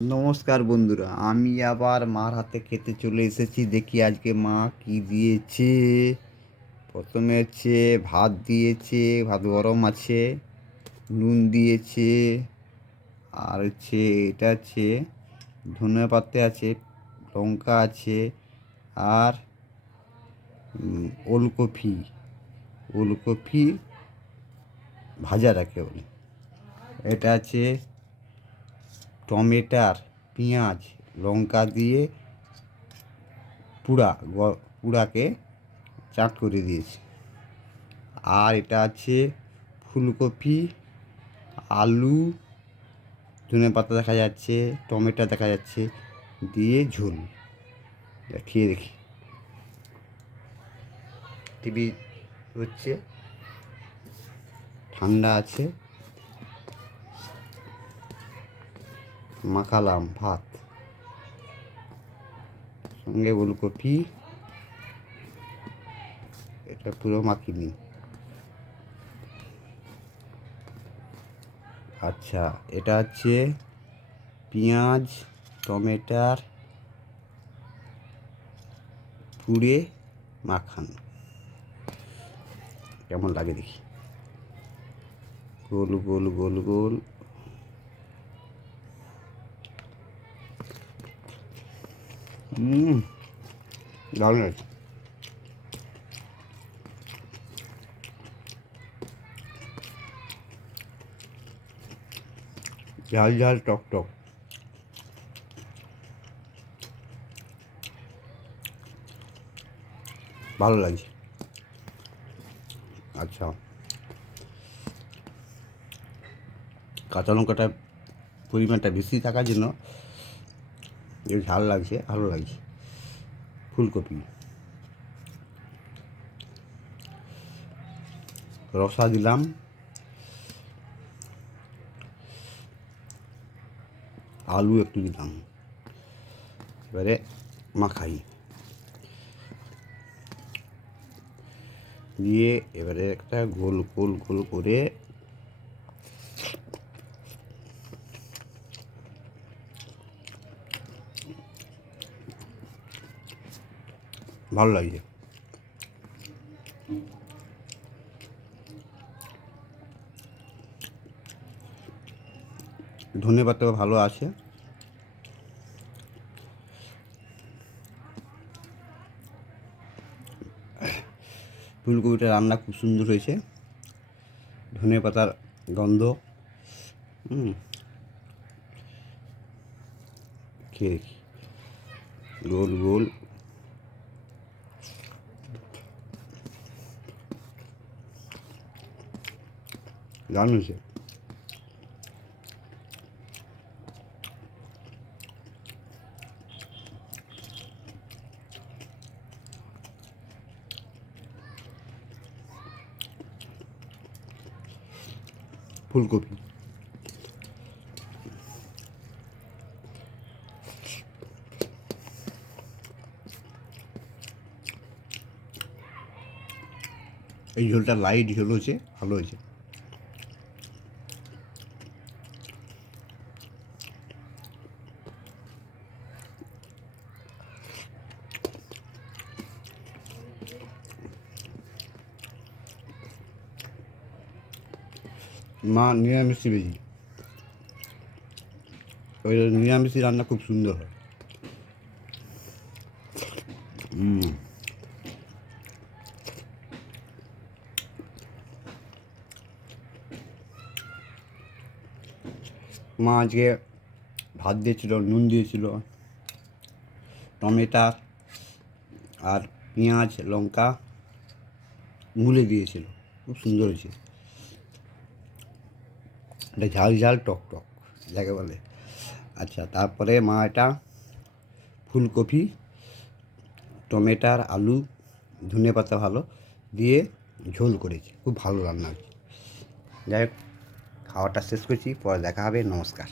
নমস্কার বন্ধুরা, আমি আবার মার হাতে খেতে চলে এসেছি। দেখি আজকে মা কি দিয়েছে। প্রথমে হচ্ছে ভাত দিয়েছে, ভাত গরম আছে, নুন দিয়েছে, আর হচ্ছে এটা আছে, ধনে পাতা আছে, লঙ্কা আছে, আর ওলকপি ওলকপি ভাজা রাখে বলে এটা আছে টমেটার, পেঁয়াজ, লঙ্কা দিয়ে পুড়া পুড়াকে চাট করে দিয়েছে। আর এটা আছে ফুলকপি, আলু, ধনে পাতা দেখা যাচ্ছে, টমেটো দেখা যাচ্ছে, দিয়ে ঝোল। খেয়ে দেখি। টিভি হচ্ছে, ঠান্ডা আছে। মাখালাম ভাত। সঙ্গে ওলকপি, এটা পুরো মাখিনি। আচ্ছা এটা হচ্ছে পেঁয়াজ, টমেটার, পুড়ে মাখানো। কেমন লাগে দেখি? গোল গোল গোল গোল। হুম, দারুণ আছে ঝাল ঝাল টক টক। ভালো লাগছে। আচ্ছা। কাঁচা লঙ্কাটা পরিমাণটা বেশি থাকার জন্য একটু ঝাল লাগছে, ভালো লাগছে। ফুলকপি। রসা দিলাম। আলু একটু দিলাম। এবারে মাখাই। দিয়ে এবারে একটা গোল গোল গোল করে ভালো লাগছে। ধনে পাতাও ভালো আছে। ফুলকপিটা রান্না খুব সুন্দর হয়েছে। ধনে পাতার গন্ধ খেয়ে গোল গোল। দারুণ হয়েছে ফুলকপি। এই ঝোলটা লাইট ঝোল হয়েছে ভালো হয়েছে। মা নিরামিষি বেজি ওই নিরামিষি রান্না খুব সুন্দর হয়। মা আজকে ভাত দিয়েছিল, নুন দিয়েছিল, টমেটো আর পেঁয়াজ, লঙ্কা মুলে দিয়েছিল। খুব সুন্দর হয়েছে। এটা ঝাল ঝাল টক টক, যাকে বলে। আচ্ছা তারপরে মা এটা ফুলকপি, টমেটার, আলু, ধনে পাতা ভালো দিয়ে ঝোল করেছে। খুব ভালো রান্না হয়েছে। যাই হোক, খাওয়াটা শেষ করছি, পরে দেখা হবে, নমস্কার।